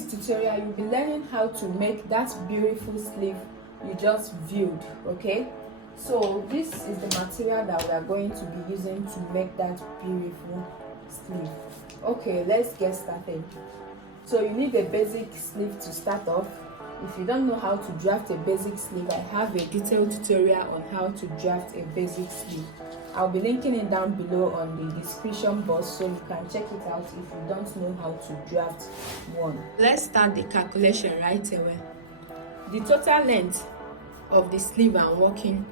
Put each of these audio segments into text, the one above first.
this tutorial, you'll be learning how to make that beautiful sleeve you just viewed. Okay, so this is the material that we are going to be using to make that beautiful sleeve. Okay, let's get started. So you need a basic sleeve to start off. If you don't know how to draft a basic sleeve, I have a detailed tutorial on how to draft a basic sleeve. I'll be linking it down below on the description box so you can check it out if you don't know how to draft one. Let's start the calculation right away. The total length of the sleeve I'm working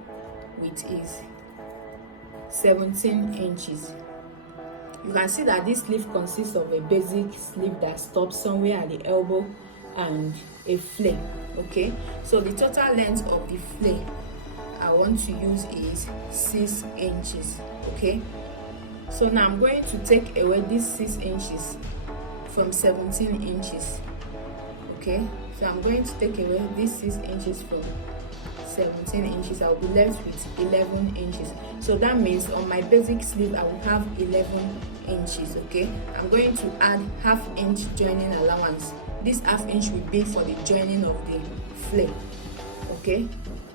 with is 17 inches. You can see that this sleeve consists of a basic sleeve that stops somewhere at the elbow and a flare. Okay, so the total length of the flare I want to use is 6 inches. Okay, so now I'm going to take away these 6 inches from 17 inches. Okay, so I'm going to take away these 6 inches from 17 inches. I'll be left with 11 inches. So that means on my basic sleeve I will have 11 inches. Okay, I'm going to add ½ inch joining allowance. This ½ inch will be for the joining of the flare. Okay,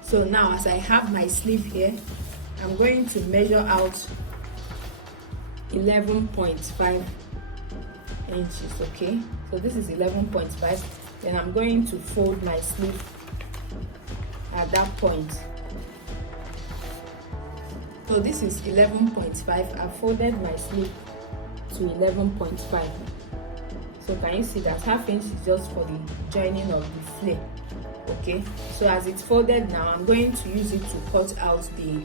so now as I have my sleeve here, I'm going to measure out 11.5 inches. Okay, so this is 11.5. Then I'm going to fold my sleeve at that point. So this is 11.5. I folded my sleeve to 11.5. So can you see that ½ inch is just for the joining of the flare? Okay, so as it's folded now, I'm going to use it to cut out the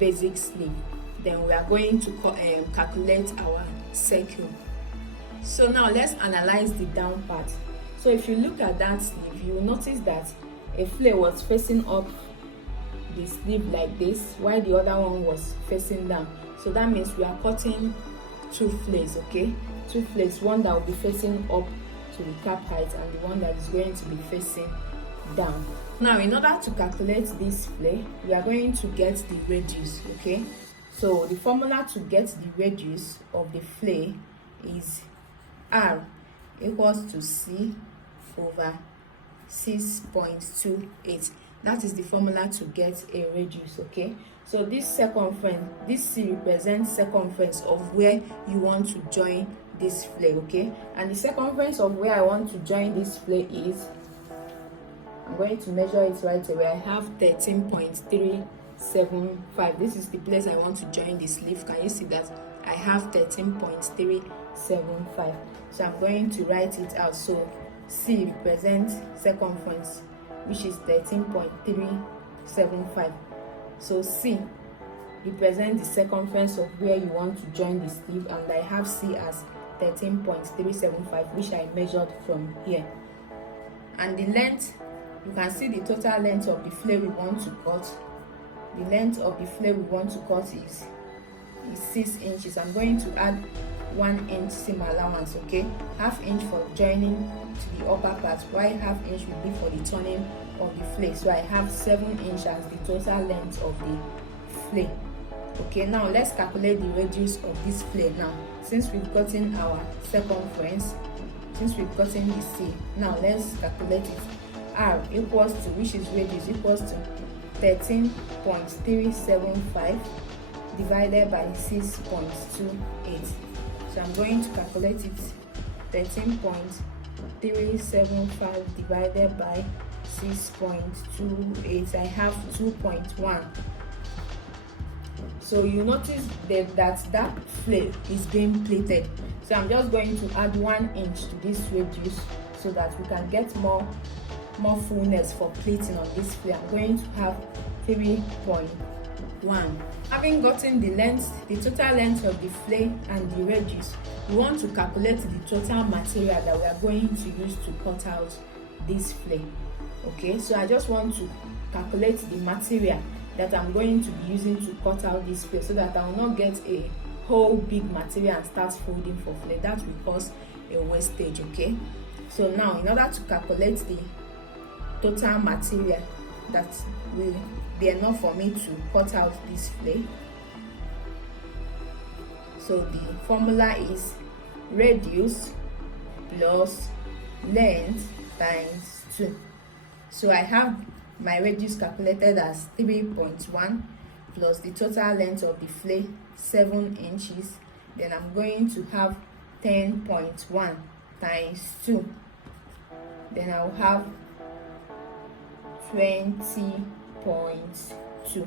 basic sleeve. Then we are going to calculate our circle. So now let's analyze the down part. So if you look at that sleeve, you will notice that a flare was facing up the sleeve like this, while the other one was facing down. So that means we are cutting two flares. Okay, two flares, one that will be facing up to the cap height and the one that is going to be facing down. Now in order to calculate this flare, we are going to get the radius. Okay, so the formula to get the radius of the flare is R equals to C over 6.28. That is the formula to get a radius. Okay, so this circumference, this C represents circumference of where you want to join this flare. Okay, and the circumference of where I want to join this flare is, I'm going to measure it right away. I have 13.375. This is the place I want to join the sleeve. Can you see that I have 13.375? So I'm going to write it out. So C represents circumference, which is 13.375. So C represents the circumference of where you want to join the sleeve, and I have C as 13.375, which I measured from here. And the length, you can see the total length of the flare we want to cut. The length of the flare we want to cut is 6 inches. I'm going to add 1 inch seam allowance. Okay, ½ inch for joining to the upper part, while ½ inch will be for the turning of the flare. So I have 7 inches as the total length of the flare. Okay, now let's calculate the radius of this flare. Now since we've gotten our circumference, since we've gotten the C, now let's calculate it. R equals to, which is radius, equals to 13.375 divided by 6.28. So I'm going to calculate it. 13.375 divided by 6.28. I have 2.1. So you notice that flare is being pleated. So I'm just going to add 1 inch to this radius so that we can get more fullness for pleating on this flare. I'm going to have 3.1. Having gotten the length, the total length of the flare and the radius, we want to calculate the total material that we are going to use to cut out this flare. Okay, so I just want to calculate the material that I'm going to be using to cut out this flare, so that I will not get a whole big material and start folding for flare. That will cause a wastage. Okay, so now in order to calculate the total material that will be enough for me to cut out this flare, so the formula is radius plus length times 2. So I have my radius calculated as 3.1 plus the total length of the flare 7 inches. Then I'm going to have 10.1 times 2. Then I'll have 20.2.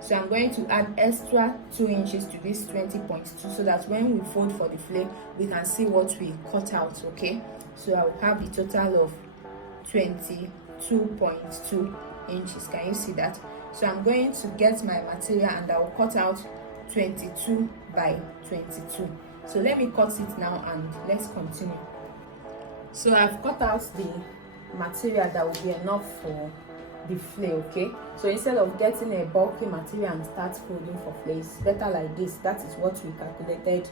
So I'm going to add extra 2 inches to this 20.2 so that when we fold for the flare, we can see what we cut out, okay? So I'll have the total of 22.2 inches. Can you see that? So I'm going to get my material and I'll cut out 22 by 22. So let me cut it now and let's continue. So I've cut out the material that will be enough for the flare, okay? So instead of getting a bulky material and start folding for flare, it's better like this. That is what we calculated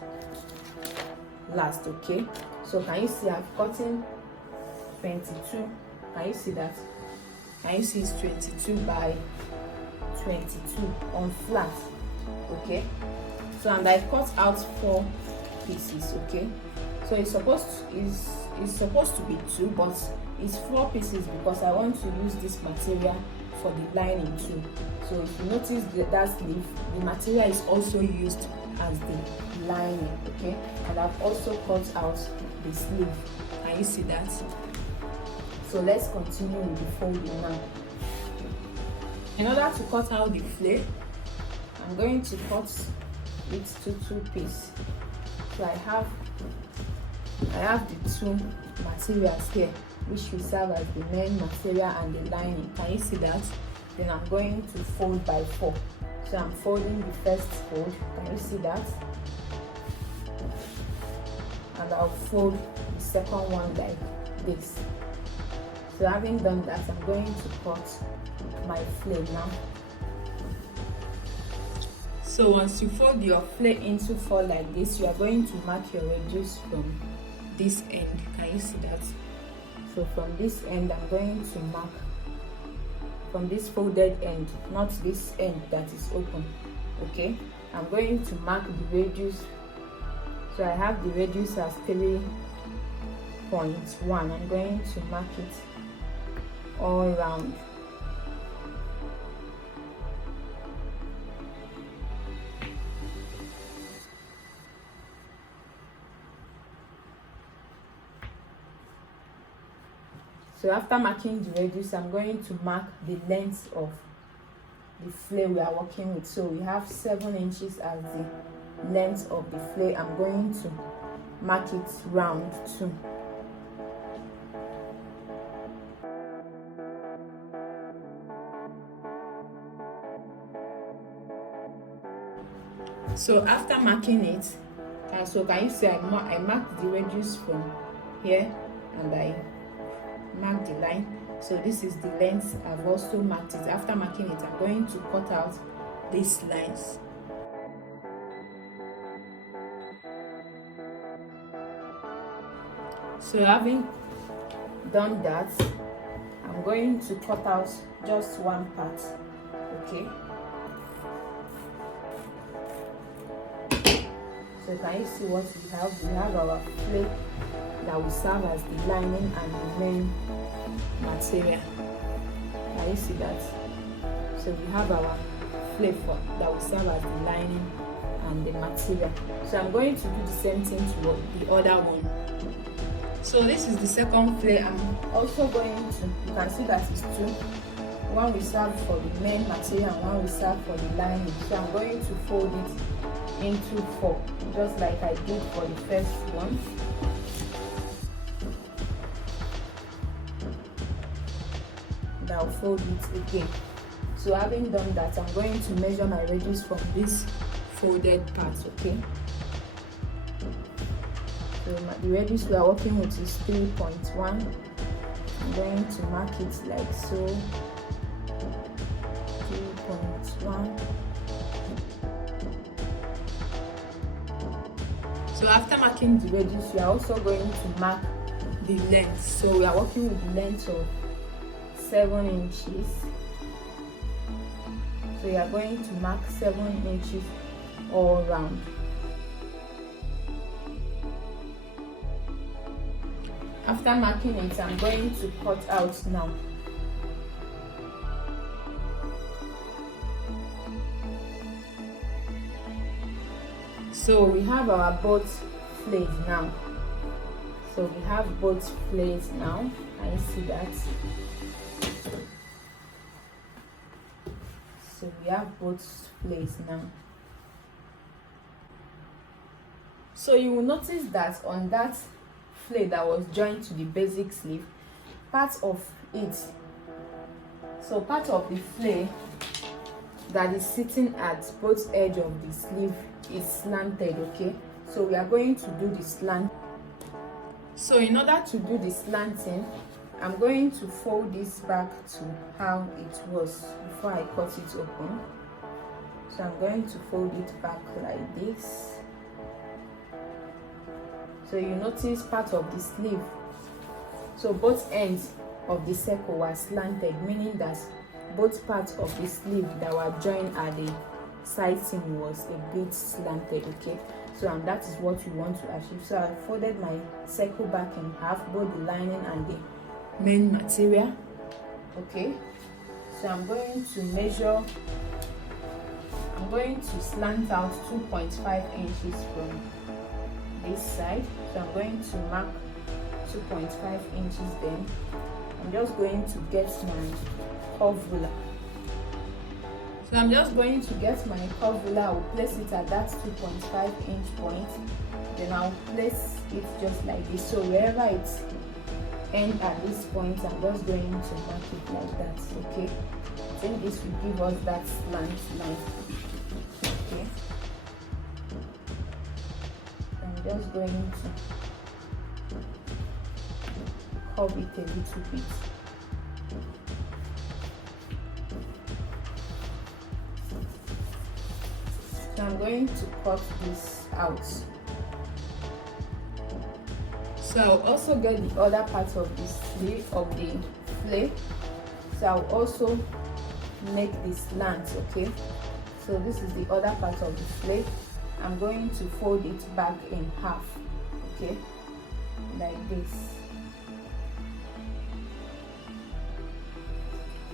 last, okay? So can you see I've gotten 22? Can you see that? Can you see it's 22 by 22 on flat, okay? So and I cut out 4 pieces, okay? So it's supposed to be 2, but it's 4 pieces because I want to use this material for the lining too. So if you notice that sleeve, the material is also used as the lining, okay? And I've also cut out the sleeve. Can you see that? So let's continue with the folding now. In order to cut out the flare, I'm going to cut it to 2 pieces. So I have the 2 materials here, which will serve as the main material and the lining. Can you see that? Then I'm going to fold by 4. So I'm folding the first fold. Can you see that? And I'll fold the second one like this. So having done that, I'm going to cut my flare now. So once you fold your flare into 4 like this, you are going to mark your radius from this end. Can you see that? So from this end, I'm going to mark from this folded end, not this end that is open, okay? I'm going to mark the radius. So I have the radius as 3.1. I'm going to mark it all around. So after marking the radius, I'm going to mark the length of the flare we are working with. So we have 7 inches as the length of the flare. I'm going to mark it round too. So after marking it, so can you see I marked the radius from here and I mark the line. So this is the length. I've also marked it. After marking it, I'm going to cut out these lines. So having done that, I'm going to cut out just one part, okay? So can you see what we have? We have our flare that will serve as the lining and the main material. Can you see that? So we have our flare that will serve as the lining and the material. So I'm going to do the same thing to the other one. So this is the second flare. I'm also going to, you can see that it's 2. One will serve for the main material and one will serve for the lining. So I'm going to fold it into 4, just like I did for the first one. And I'll fold it again. So having done that, I'm going to measure my radius from this folded part, okay? So the radius we are working with is 3.1. I'm going to mark it like so. 3.1. So after marking the radius, we are also going to mark the length. So we are working with the length of 7 inches. So you are going to mark 7 inches all around. After marking it, I'm going to cut out now. So we have our both flares now. So we have both flares now. Can you see that? So we have both flares now. So you will notice that on that flare that was joined to the basic sleeve, part of it, so part of the flare that is sitting at both edge of the sleeve is slanted, okay? So we are going to do the slant. So in order to do the slanting, I'm going to fold this back to how it was before I cut it open. So I'm going to fold it back like this. So you notice part of the sleeve, so both ends of the circle were slanted, meaning that both parts of the sleeve that were joined at the side seam was a bit slanted, okay? So and that is what we want to achieve. So I folded my circle back in half, both the lining and the main material, okay? So I'm going to measure, I'm going to slant out 2.5 inches from this side. So I'm going to mark 2.5 inches. Then I'm just going to get my curve ruler. So I'm just going to get my curve ruler. I will place it at that 2.5 inch point. Then I'll place it just like this. So wherever it ends at this point, I'm just going to mark it like that, okay? I think this will give us that slant line, okay? I'm just going to curve it a little bit. So I'm going to cut this out. So I'll also get the other part of the sleeve of the flare. So I'll also make the slant, okay? So this is the other part of the flare. I'm going to fold it back in half, okay, like this.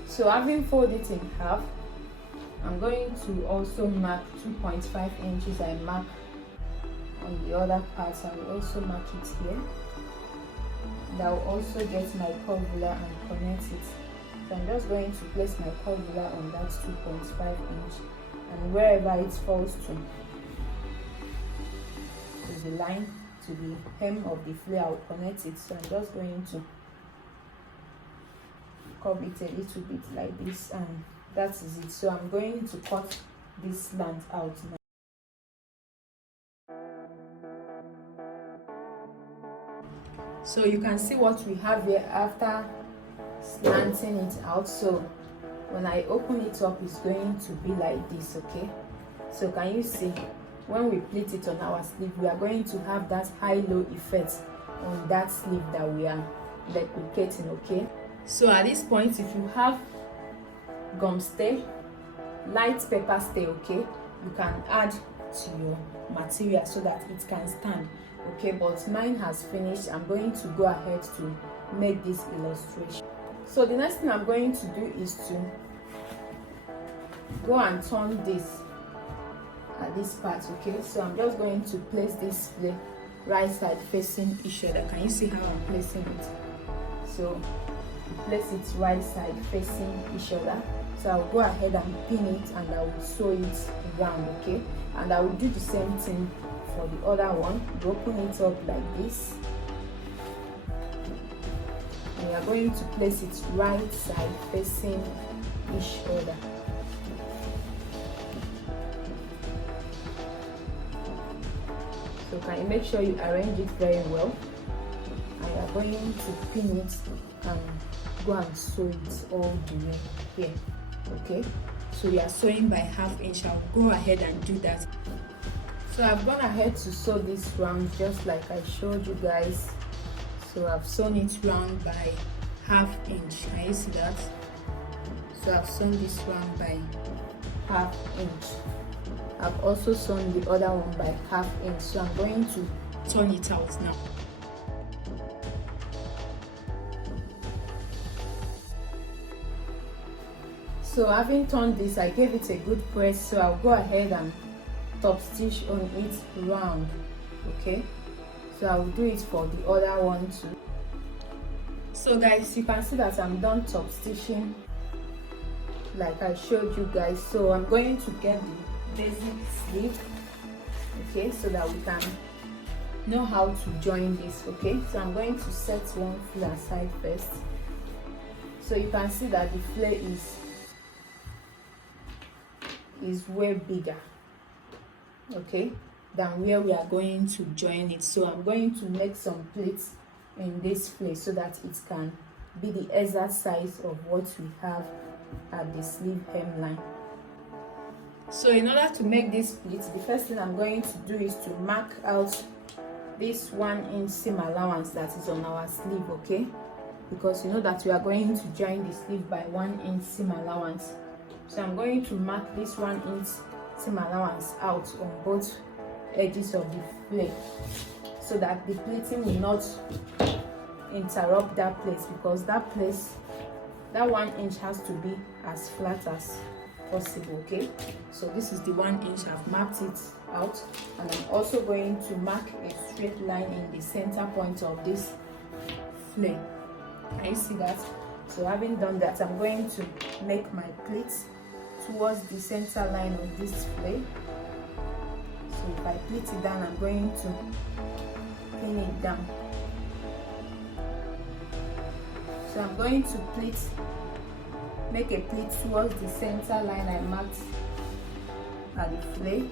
So having folded it in half, I'm going to also mark 2.5 inches. I mark on the other part. I will also mark it here. And I will also get my curve ruler and connect it. So I'm just going to place my curve ruler on that 2.5 inch, and wherever it falls to the line, to the hem of the flare, I will connect it. So I'm just going to curve it a little bit like this, and that is it. So I'm going to cut this slant out now. So you can see what we have here after slanting it out. So when I open it up, it's going to be like this, okay? So can you see, when we pleat it on our sleeve, we are going to have that high-low effect on that sleeve that we are deprecating, okay? So at this point, if you have gum stay, light paper stay, okay, you can add to your material so that it can stand, okay? But mine has finished. I'm going to go ahead to make this illustration. So the next thing I'm going to do is to go and turn this at this part, okay? So I'm just going to place this flare right side facing each other. Can you see how I'm placing it? So place it right side facing each other. So I'll go ahead and pin it, and I will sew it round, okay? And I will do the same thing for the other one. You open it up like this, and we are going to place it right side facing each other. So can you make sure you arrange it very well? And you are going to pin it and go and sew it all the way here, okay? So we are sewing by ½ inch. I'll go ahead and do that. So I've gone ahead to sew this round just like I showed you guys. So I've sewn it round by ½ inch. Can you see that? So I've sewn this round by ½ inch. I've also sewn the other one by ½ inch. So I'm going to turn it out now. So having turned this, I gave it a good press, so I'll go ahead and top stitch on it round. Okay, so I'll do it for the other one too. So guys, you can see that I'm done top stitching like I showed you guys. So I'm going to get the basic sleeve, okay, so that we can know how to join this. Okay, so I'm going to set one flare aside first. So you can see that the flare is way bigger, okay, than where we are going to join it. So I'm going to make some pleats in this place so that it can be the exact size of what we have at the sleeve hemline. So in order to make this pleat, the first thing I'm going to do is to mark out this 1 inch seam allowance that is on our sleeve, okay, because you know that we are going to join the sleeve by 1 inch seam allowance. So I'm going to mark this 1 inch seam allowance out on both edges of the flare so that the pleating will not interrupt that place, because that 1 inch has to be as flat as possible. Okay, so this is the 1 inch. I've marked it out, and I'm also going to mark a straight line in the center point of this flare. Can you see that? So having done that, I'm going to make my pleats towards the center line of this flare. So if I pleat it down, I'm going to pin it down. So I'm going to make a pleat towards the center line I marked at the flare.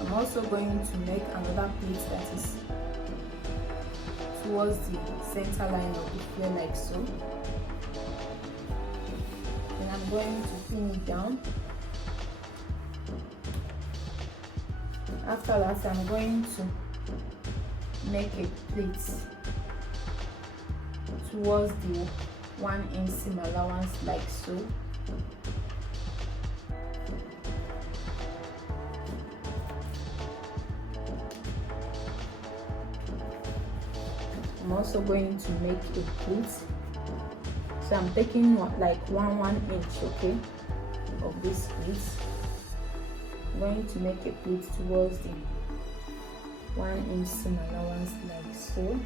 I'm also going to make another pleat that is towards the center line of the flare, like so. And I'm going to pin it down. After that, I'm going to make a pleat towards the 1 inch seam allowance, like so. I'm also going to make a pleat. So I'm taking like 1 inch, okay, of this pleat. I'm going to make a pleat towards the 1 inch seam allowance, like so.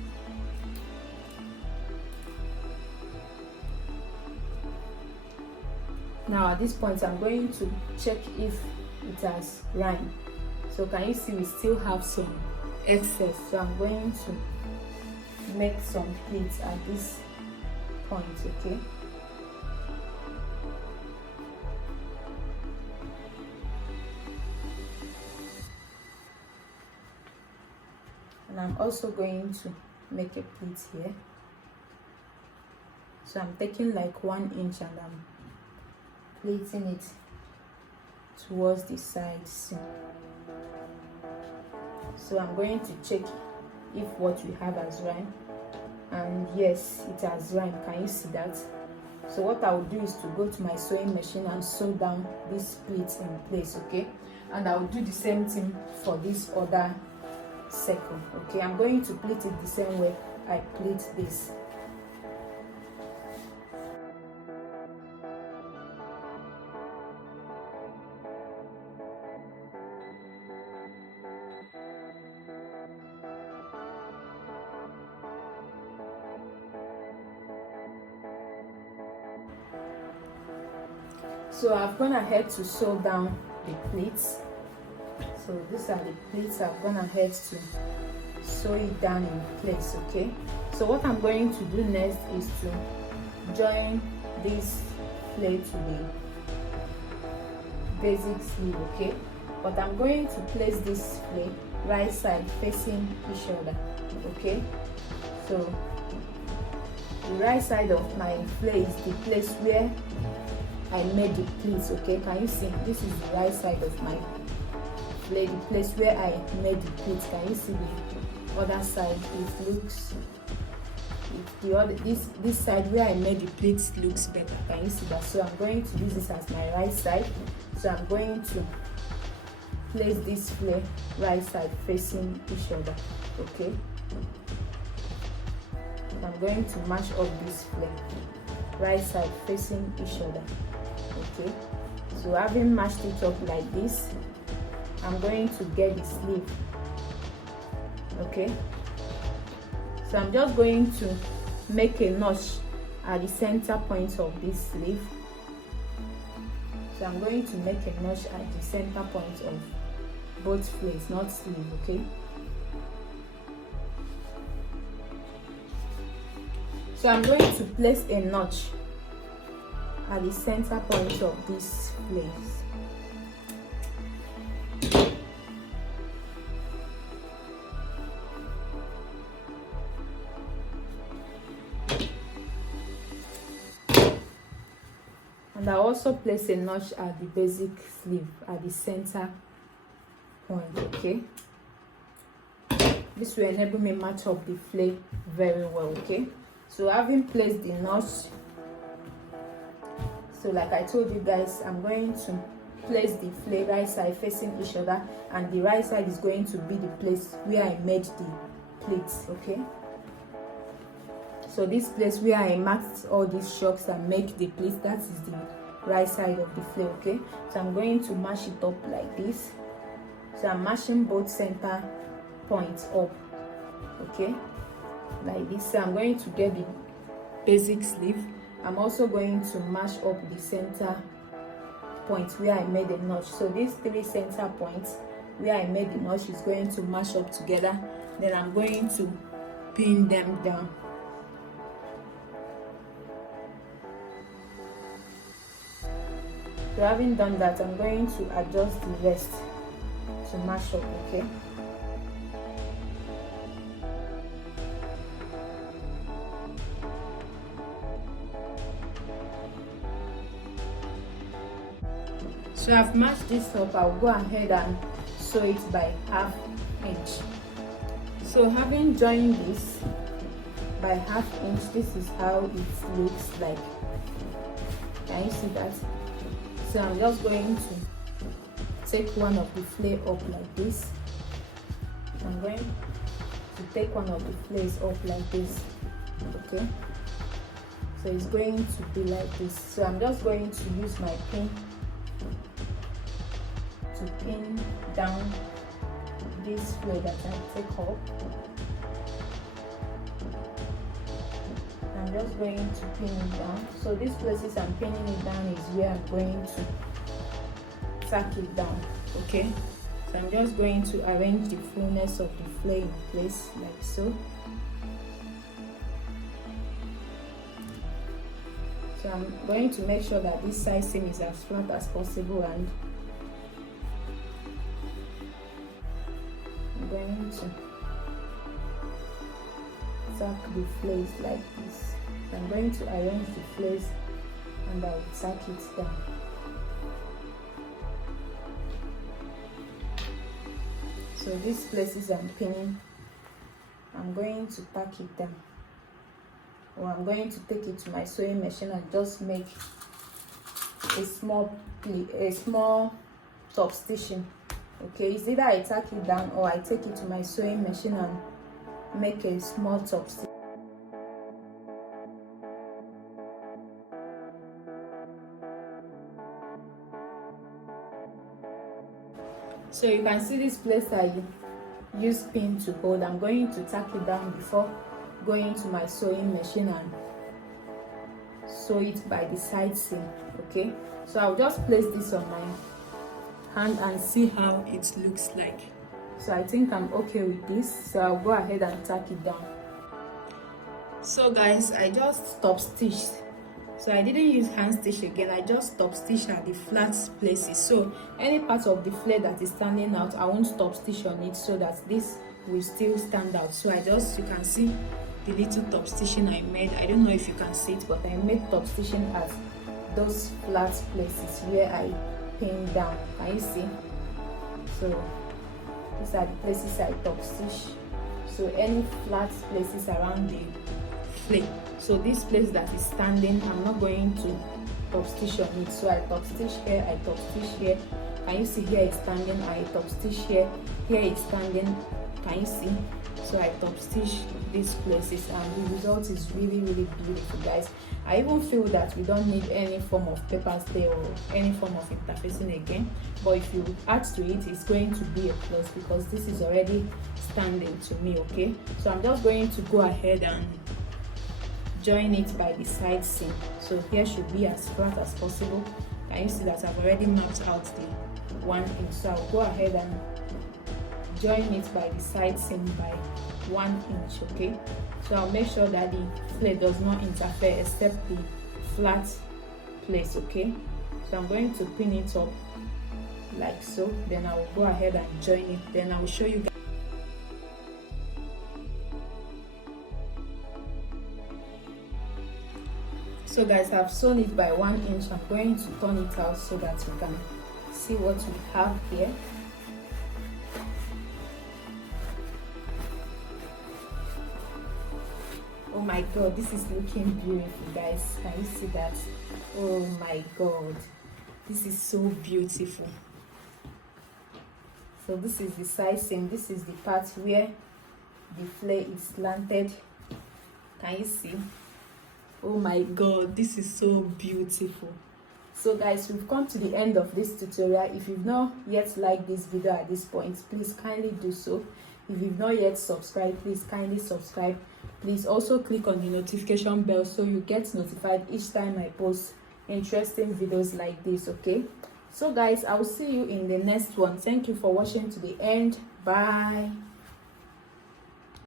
Now at this point, I'm going to check if it has rhymed. So can you see we still have some excess? So I'm going to make some pleats at this point, okay. And I'm also going to make a pleat here. So I'm taking like 1 inch and I'm pleating it towards the side seam. So I'm going to check if what we have has rhymed, and yes, it has rhymed. Can you see that? So what I will do is to go to my sewing machine and sew down this pleat in place, okay, and I will do the same thing for this other circle. Okay, I'm going to pleat it the same way I pleat this. So I've gone ahead to sew down the pleats. So these are the pleats. I've gone ahead to sew it down in place, okay. So what I'm going to do next is to join this flare to the basic sleeve, okay. But I'm going to place this flare right side facing each other, okay. So the right side of my flare is the place where I made the pleats, okay. Can you see? This is the right side of my flare, the place where I made the pleats. Can you see the other side? It looks, this side where I made the pleats looks better. Can you see that? So I'm going to use this as my right side. So I'm going to place this flare right side facing each other, okay. I'm going to match up this flare, right side facing each other. Okay, so having matched it up like this, I'm going to get the sleeve. Okay, so I'm just going to make a notch at the center point of this sleeve. So I'm going to make a notch at the center point of both flares, not sleeve. Okay, so I'm going to place a notch at the center point of these flares. And I also place a notch at the basic sleeve at the center point. Okay, this will enable me match up the flare very well. Okay, so having placed the notch, so like I told you guys, I'm going to place the flare right side facing each other, and the right side is going to be the place where I made the pleats. Okay, so this place where I marked all these shocks and make the pleats, that is the right side of the flare. Okay, so I'm going to mash it up like this. So I'm mashing both center points up. Okay, like this. So I'm going to get the basic sleeve. I'm also going to mash up the center point where I made a notch. So these three center points where I made the notch is going to mash up together. Then I'm going to pin them down. So having done that, I'm going to adjust the rest to mash up. Okay, so I've matched this up. I'll go ahead and sew it by 1/2 inch. So having joined this by 1/2 inch, this is how it looks like. Can you see that? So I'm just going to take one of the flare up like this. I'm going to take one of the flares up like this. Okay, so it's going to be like this. So I'm just going to use my pin to pin down this flare that I take up. I'm just going to pin it down. So these places I'm pinning it down is where I'm going to tack it down. Okay, so I'm just going to arrange the fullness of the flare in place like so. So I'm going to make sure that this side seam is as flat as possible, and I'm going to tack the flares like this. So I'm going to arrange the flares and I will tack it down. So these places I'm pinning, I'm going to tack it down, or I'm going to take it to my sewing machine and just make a small top stitching. Okay, it's either I tack it down or I take it to my sewing machine and make a small top stitch. So you can see this place I use pin to hold. I'm going to tack it down before going to my sewing machine and sew it by the side seam. Okay, so I'll just place this on my hand and see how it looks like. So I think I'm okay with this, so I'll go ahead and tack it down. So guys, I just top stitched. So I didn't use hand stitch again, I just top stitch at the flat places. So any part of the flare that is standing out, I won't top stitch on it so that this will still stand out. So you can see the little top stitching I made. I don't know if you can see it, but I made top stitching at those flat places where I pinned down. Can you see? So these are the places I top stitch. So any flat places around the flare. So this place that is standing, I'm not going to top stitch on it. So I top stitch here, I top stitch here. Can you see? Here it's standing, I top stitch here, here it's standing. Can you see? So I top stitch these places, and the result is really beautiful, guys. I even feel that we don't need any form of papers there or any form of interfacing again, but if you add to it, it's going to be a plus because this is already standing to me. Okay, so I'm just going to go ahead and join it by the side seam. So here should be as flat as possible. Can you see that I've already marked out the 1 inch? So I'll go ahead and join it by the side seam by 1 inch. Okay, so I'll make sure that the flare does not interfere except the flat place. Okay, so I'm going to pin it up like so, then I will go ahead and join it, then I will show you guys. So guys, I've sewn it by 1 inch. I'm going to turn it out so that you can see what we have here. Oh my god, this is looking beautiful, guys. Can you see that? Oh my god, this is so beautiful. So this is the side seam. This is the part where the flare is slanted. Can you see? Oh my god, this is so beautiful. So guys, we've come to the end of this tutorial. If you've not yet liked this video at this point, please kindly do so. If you've not yet subscribed, please kindly subscribe. Please also click on the notification bell so you get notified each time I post interesting videos like this. Okay, so guys, I will see you in the next one. Thank you for watching to the end. Bye.